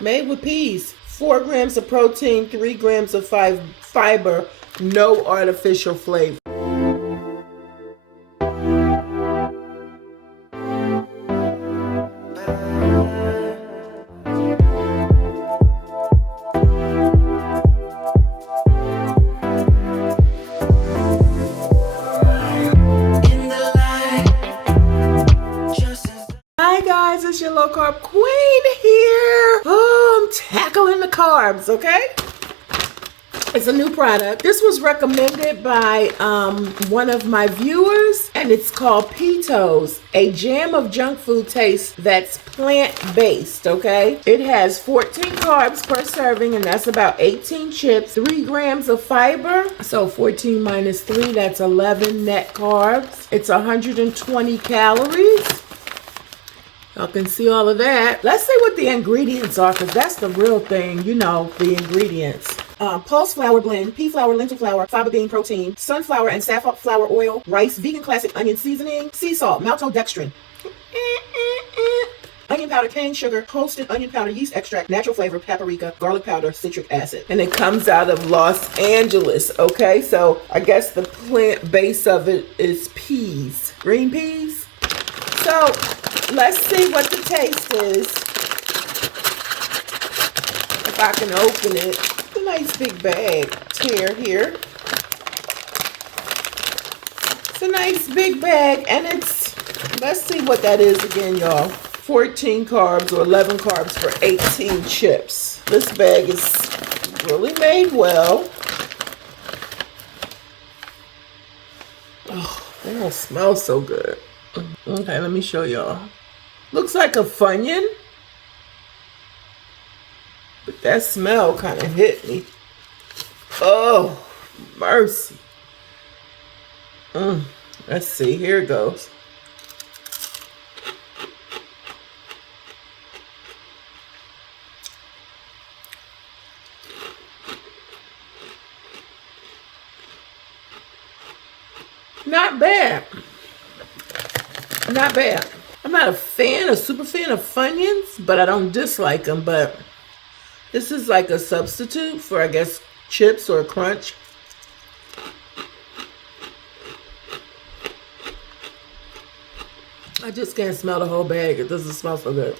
Made with peas. 4 grams of protein, 3 grams of fiber, no artificial flavor. Hi guys, it's your low carb queen here. Oh, I'm tackling the carbs, okay? It's a new product. This was recommended by one of my viewers, and it's called Peatos, a jam of junk food taste that's plant-based, okay? It has 14 carbs per serving, and that's about 18 chips, 3 grams of fiber, so 14 minus 3, that's 11 net carbs. It's 120 calories. Y'all can see all of that. Let's see what the ingredients are, because that's the real thing, you know, the ingredients. Pulse flour blend, pea flour, lentil flour, fava bean protein, sunflower and safflower oil, rice, vegan classic onion seasoning, sea salt, maltodextrin, onion powder, cane sugar, toasted onion powder, yeast extract, natural flavor, paprika, garlic powder, citric acid. And it comes out of Los Angeles, okay? So I guess the plant base of it is peas, green peas. So let's see what the taste is. If I can open it. It's a nice big bag tear here. It's a nice big bag, and it's, let's see what that is again, y'all. 14 carbs or 11 carbs for 18 chips. This bag is really made well. Oh, they don't smell so good. Okay, let me show y'all. Looks like a Funyun, but that smell kind of hit me. Oh, mercy. Let's see, here it goes. Not bad. Not bad. I'm not a super fan of Funyuns, but I don't dislike them. But this is like a substitute for, I guess, chips or crunch. I just can't smell the whole bag. It doesn't smell so good.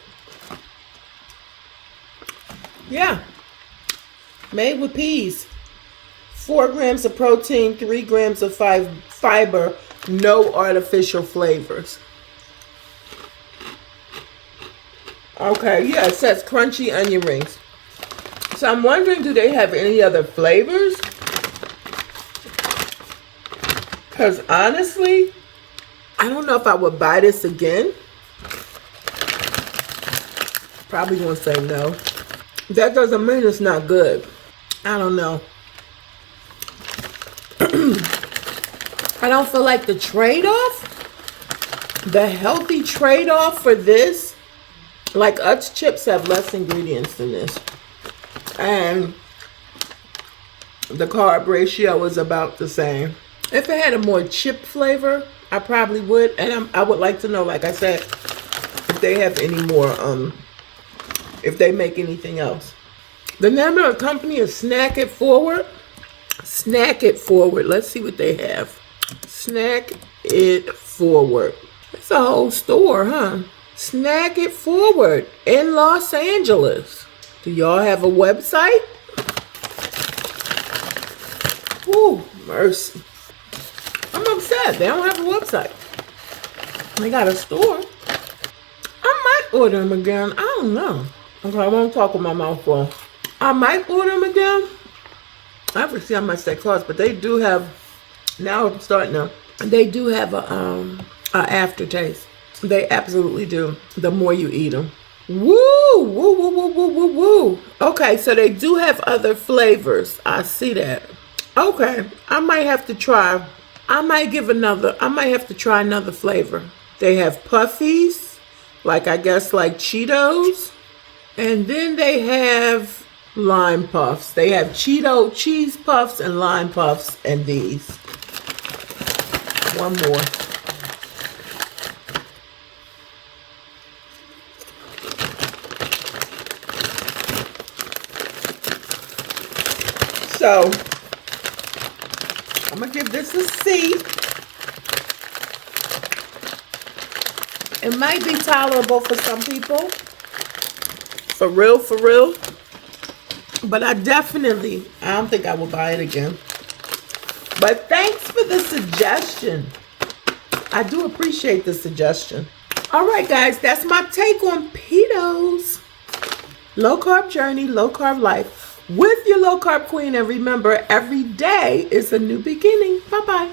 Yeah. Made with peas. 4 grams of protein, 3 grams of fiber, no artificial flavors. Okay, yeah, it says crunchy onion rings. So I'm wondering, do they have any other flavors? Because honestly, I don't know if I would buy this again. Probably gonna say no. That doesn't mean it's not good. I don't know. I don't feel like the trade-off, the healthy trade-off for this, like Utz chips have less ingredients than this. And the carb ratio is about the same. If it had a more chip flavor, I probably would. And I would like to know, like I said, if they have any more, if they make anything else. The name of the company is Snack It Forward. Snack It Forward. Let's see what they have. Snack It Forward. It's a whole store, huh? Snack It Forward in Los Angeles. Do y'all have a website? Ooh, mercy. I'm upset. They don't have a website. They got a store. I might order them again. I don't know. Okay, I won't talk with my mouth full. I might order them again. I have to see how much they cost, but they do have, now I'm starting to, they do have a aftertaste. They absolutely do, the more you eat them. Woo, woo, woo, woo, woo, woo, woo. Okay, so they do have other flavors. I see that. Okay, I might have to try. I might have to try another flavor. They have puffies, like I guess like Cheetos. And then they have lime puffs. They have Cheeto cheese puffs and lime puffs and these. One more. So I'm gonna give this a C. It might be tolerable for some people. For real, for real. But I don't think I will buy it again. But thanks for the suggestion. I do appreciate the suggestion. All right, guys, that's my take on Peatos. Low carb journey, low carb life with your low carb queen. And remember, every day is a new beginning. Bye-bye.